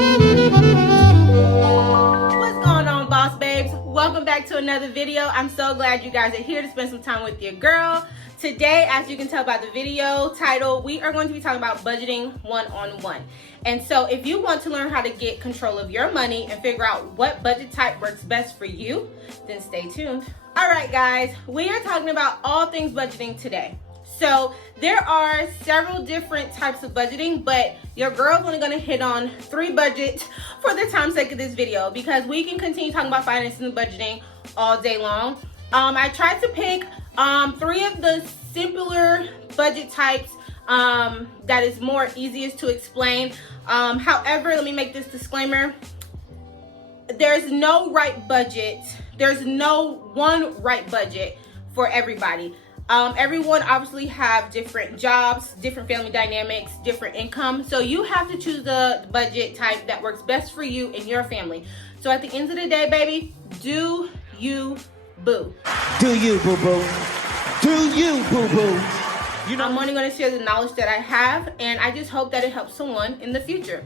What's going on, boss babes? Welcome back to another video. I'm so glad you guys are here to spend some time with your girl. Today, as you can tell by the video title, we are going to be talking about budgeting one-on-one. And so if you want to learn how to get control of your money and figure out what budget type works best for you, then stay tuned. All right, guys, we are talking about all things budgeting today. So there are several different types of budgeting, but your girl's only gonna hit on 3 budgets for the time's sake of this video, because we can continue talking about financing and budgeting all day long. I tried to pick 3 of the simpler budget types that is more easiest to explain. However, let me make this disclaimer. There's no right budget. There's no one right budget for everybody. Everyone obviously have different jobs, different family dynamics, different income. So you have to choose the budget type that works best for you and your family. So at the end of the day, baby, do you boo. Do you boo boo. Do you boo boo. You know, I'm only going to share the knowledge that I have, and I just hope that it helps someone in the future.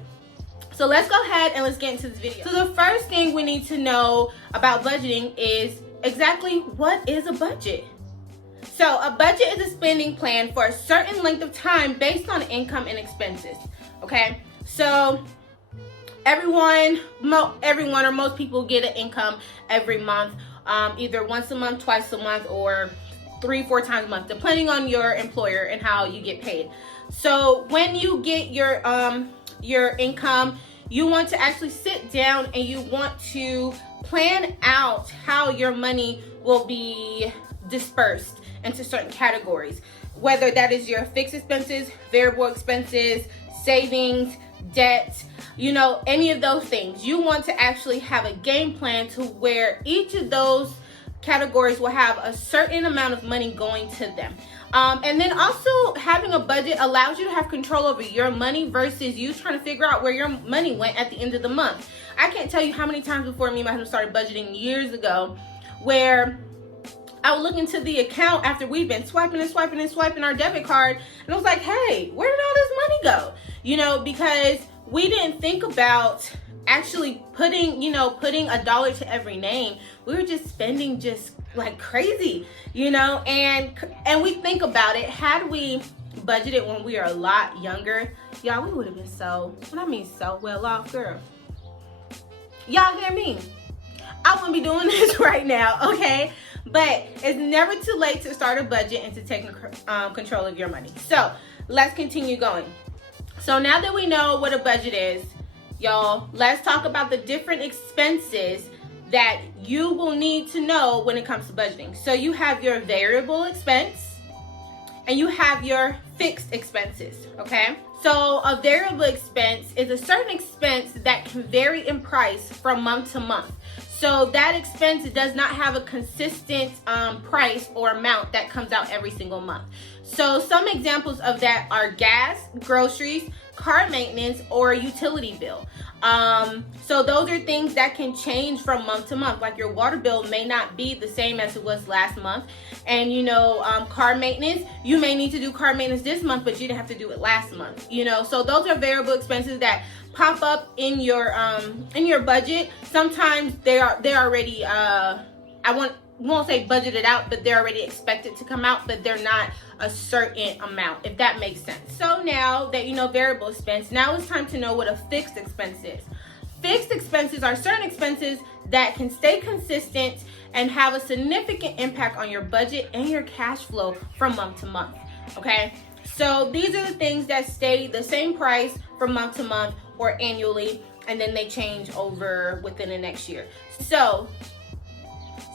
So let's go ahead and let's get into this video. So the first thing we need to know about budgeting is exactly what is a budget. So a budget is a spending plan for a certain length of time based on income and expenses. Okay, so everyone or most people get an income every month, either once a month, twice a month, or 3-4 times a month, depending on your employer and how you get paid. So when you get your income, you want to actually sit down and you want to plan out how your money will be dispersed into certain categories, whether that is your fixed expenses, variable expenses, savings, debt, you know, any of those things. You want to actually have a game plan to where each of those categories will have a certain amount of money going to them. And then also having a budget allows you to have control over your money versus you trying to figure out where your money went at the end of the month. I can't tell you how many times before me and my husband started budgeting years ago where I would look into the account after we've been swiping our debit card, and I was like, hey, where did all this money go? You know, because we didn't think about actually putting $1 to every name. We were just spending just like crazy, you know, and we think about it, had we budgeted when we were a lot younger, y'all, we would have been so well off, girl. Y'all hear me? I wouldn't be doing this right now, okay? But it's never too late to start a budget and to take control of your money. So let's continue going. So now that we know what a budget is, y'all, let's talk about the different expenses that you will need to know when it comes to budgeting. So you have your variable expense and you have your fixed expenses, okay? So a variable expense is a certain expense that can vary in price from month to month. So that expense does not have a consistent price or amount that comes out every single month. So some examples of that are gas, groceries, car maintenance, or a utility bill. So those are things that can change from month to month. Like your water bill may not be the same as it was last month. And you know, car maintenance, you may need to do car maintenance this month, but you didn't have to do it last month. You know, so those are variable expenses that pop up in your budget. Sometimes they're already won't say budgeted out, but they're already expected to come out, but they're not a certain amount, if that makes sense. So now that you know variable expense, now it's time to know what a fixed expense is. Fixed expenses are certain expenses that can stay consistent and have a significant impact on your budget and your cash flow from month to month, okay? So these are the things that stay the same price from month to month or annually, and then they change over within the next year. So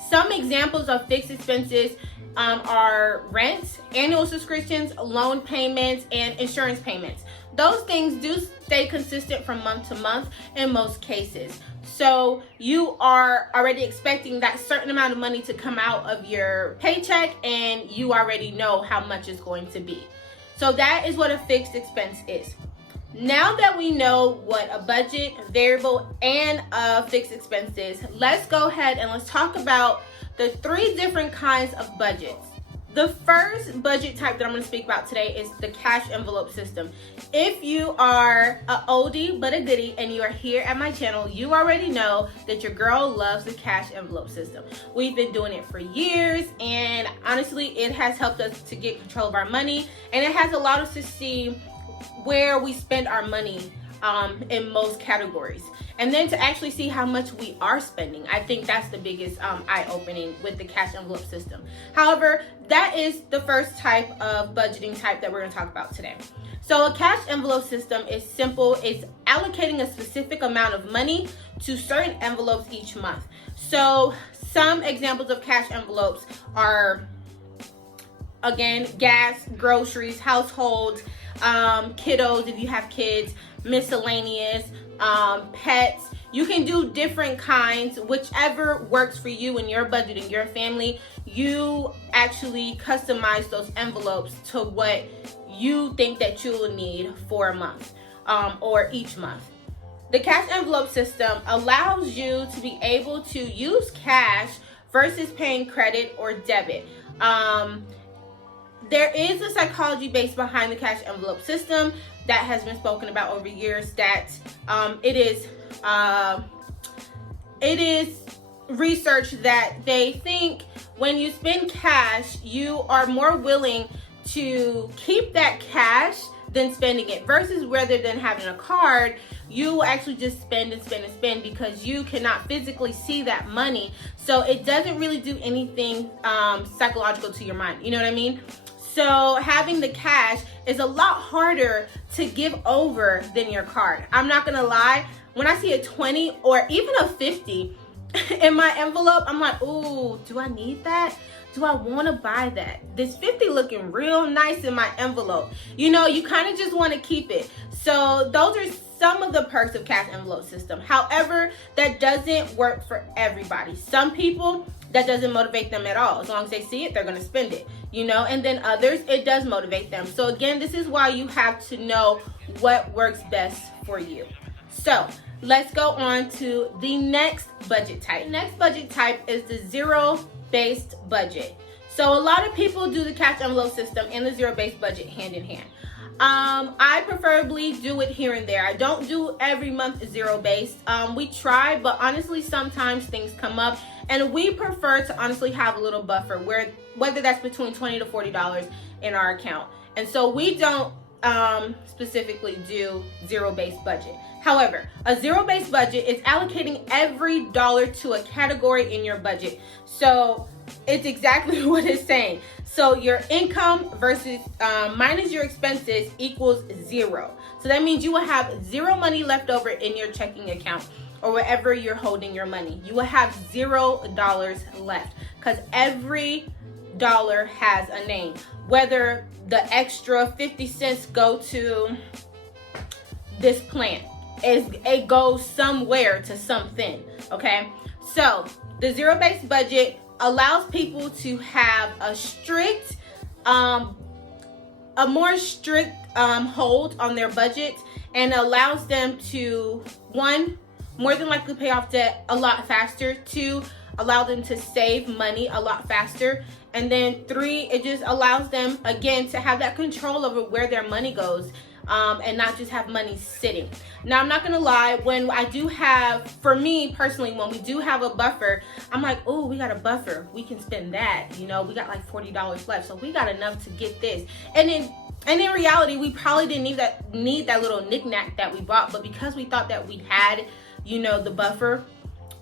some examples of fixed expenses are rent, annual subscriptions, loan payments, and insurance payments. Those things do stay consistent from month to month in most cases. So you are already expecting that certain amount of money to come out of your paycheck, and you already know how much it's going to be. So that is what a fixed expense is. Now that we know what a budget, variable, and a fixed expense is, let's go ahead and let's talk about the 3 different kinds of budgets. The first budget type that I'm going to speak about today is the cash envelope system. If you are a oldie but a goodie and you are here at my channel, you already know that your girl loves the cash envelope system. We've been doing it for years, and honestly, it has helped us to get control of our money, and it has allowed us to see where we spend our money in most categories, and then to actually see how much we are spending. I think that's the biggest eye-opening with the cash envelope system. However, that is the first type of budgeting type that we're going to talk about today. So a cash envelope system is simple. It's allocating a specific amount of money to certain envelopes each month. So some examples of cash envelopes are, again, gas, groceries, household, kiddos if you have kids, miscellaneous, pets. You can do different kinds, whichever works for you and your budget and your family. You actually customize those envelopes to what you think that you will need for a month or each month. The cash envelope system allows you to be able to use cash versus paying credit or debit. There is a psychology based behind the cash envelope system that has been spoken about over years, that it is research that they think when you spend cash, you are more willing to keep that cash than spending it, versus rather than having a card, you actually just spend and spend and spend because you cannot physically see that money. So it doesn't really do anything psychological to your mind. You know what I mean? So having the cash is a lot harder to give over than your card. I'm not gonna lie, when I see a 20 or even a 50 in my envelope, I'm like, ooh, do I need that? Do I wanna buy that? This 50 looking real nice in my envelope. You know, you kind of just wanna keep it. So those are some of the perks of cash envelope system. However, that doesn't work for everybody. Some people, that doesn't motivate them at all. As long as they see it, they're gonna spend it, you know, and then others, it does motivate them. So again, this is why you have to know what works best for you. So let's go on to the next budget type. The next budget type is the zero-based budget. So a lot of people do the cash envelope system and the zero-based budget hand in hand. I preferably do it here and there. I don't do every month zero-based. We try, but honestly, sometimes things come up, and we prefer to honestly have a little buffer, whether that's between $20 to $40 in our account. And so we don't specifically do zero-based budget. However, a zero-based budget is allocating every dollar to a category in your budget. So it's exactly what it's saying. So your income versus minus your expenses equals zero. So that means you will have zero money left over in your checking account or wherever you're holding your money. You will have $0 left because every dollar has a name. Whether the extra 50 cents go to this plant, it goes somewhere to something, okay? So the zero-based budget allows people to have a strict, a more strict hold on their budget, and allows them to, one, more than likely pay off debt a lot faster, two, allow them to save money a lot faster, and then three, it just allows them, again, to have that control over where their money goes, and not just have money sitting. Now, I'm not gonna lie, when I do have, for me personally, when we do have a buffer, I'm like, oh, we got a buffer, we can spend that, you know, we got like $40 left, so we got enough to get this. And in reality, we probably didn't need that little knickknack that we bought, but because we thought that we had, you know, the buffer,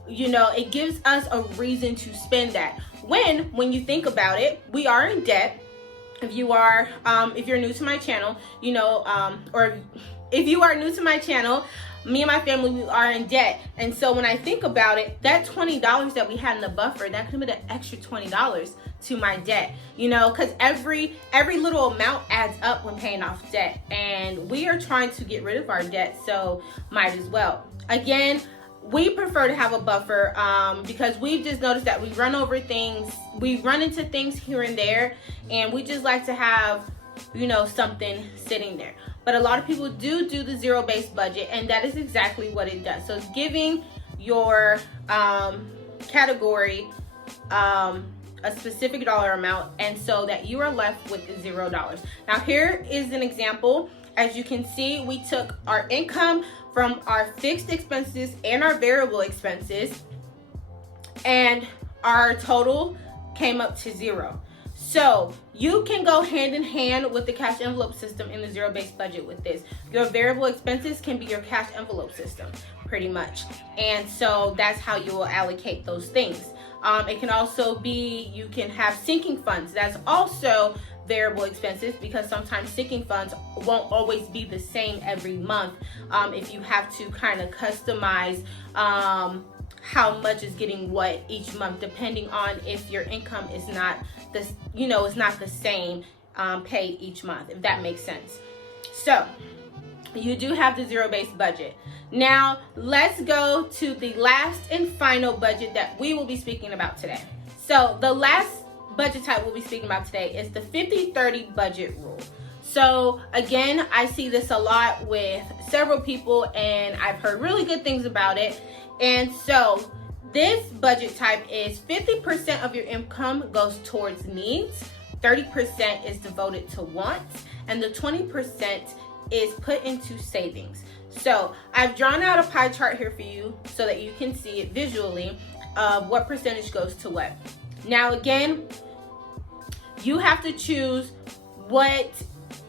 you know, it gives us a reason to spend that. When you think about it, we are in debt. If you are, if you're new to my channel, you know, or if you are new to my channel, me and my family, we are in debt. And so when I think about it, that $20 that we had in the buffer, that could have been an extra $20 to my debt, you know, because every little amount adds up when paying off debt. And we are trying to get rid of our debt, so might as well. Again, we prefer to have a buffer because we've just noticed that we run over things, we run into things here and there, and we just like to have, you know, something sitting there. But a lot of people do the zero-based budget, and that is exactly what it does. So it's giving your category a specific dollar amount, and so that you are left with $0. Now here is an example. As you can see, we took our income from our fixed expenses and our variable expenses, and our total came up to 0. So you can go hand in hand with the cash envelope system in the zero-based budget with this. Your variable expenses can be your cash envelope system, pretty much. And so that's how you will allocate those things. It can also be, you can have sinking funds. That's also variable expenses, because sometimes sinking funds won't always be the same every month. If you have to kind of customize how much is getting what each month, depending on if your income is not this, it's not the same pay each month, if that makes sense. So you do have the zero-based budget. Now let's go to the last and final budget that we will be speaking about today. So the last budget type we'll be speaking about today is the 50-30 budget rule. So again, I see this a lot with several people, and I've heard really good things about it. And so this budget type is 50% of your income goes towards needs, 30% is devoted to wants, and the 20% is put into savings. So I've drawn out a pie chart here for you so that you can see it visually of what percentage goes to what. Now again, you have to choose what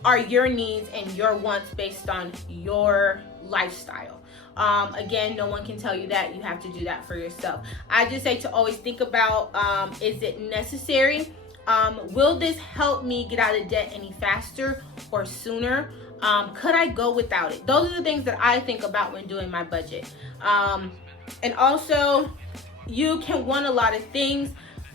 are your needs and your wants based on your lifestyle. Again, no one can tell you that. You have to do that for yourself. I just say to always think about, is it necessary? Will this help me get out of debt any faster or sooner? Could I go without it? Those are the things that I think about when doing my budget. And also, you can want a lot of things,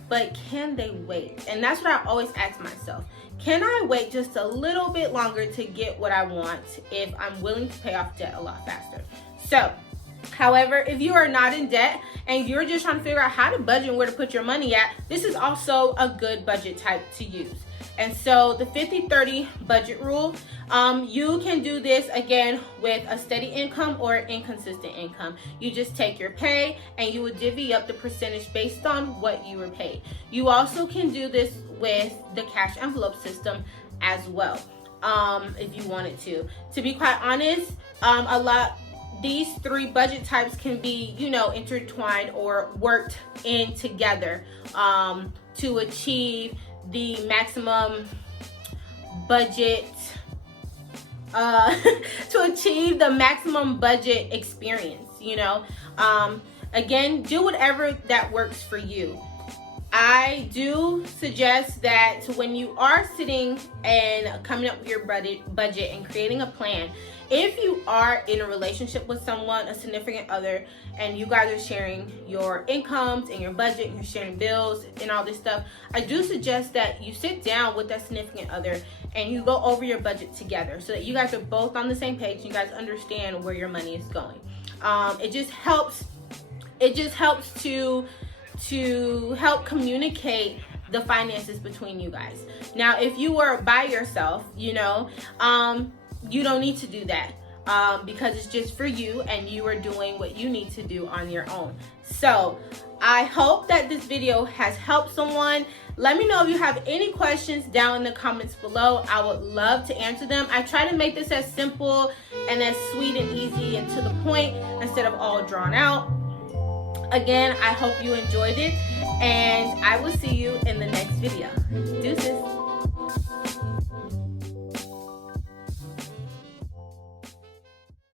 but can they wait? And that's what I always ask myself. Can I wait just a little bit longer to get what I want if I'm willing to pay off debt a lot faster? So, however, if you are not in debt and you're just trying to figure out how to budget and where to put your money at, this is also a good budget type to use. And so the 50-30 budget rule, you can do this again with a steady income or inconsistent income. You just take your pay and you would divvy up the percentage based on what you were paid. You also can do this with the cash envelope system as well, if you wanted to. To be quite honest, these three budget types can be, intertwined or worked in together to achieve the maximum budget, experience, Again, do whatever that works for you. I do suggest that when you are sitting and coming up with your budget and creating a plan, if you are in a relationship with someone, a significant other, and you guys are sharing your incomes and your budget and you're sharing bills and all this stuff, I do suggest that you sit down with that significant other and you go over your budget together so that you guys are both on the same page and you guys understand where your money is going. It just helps to help communicate the finances between you guys. Now, if you were by yourself, you don't need to do that because it's just for you and you are doing what you need to do on your own. So I hope that this video has helped someone. Let me know if you have any questions down in the comments below. I would love to answer them. I try to make this as simple and as sweet and easy and to the point instead of all drawn out. Again, I hope you enjoyed it, and I will see you in the next video. Deuces.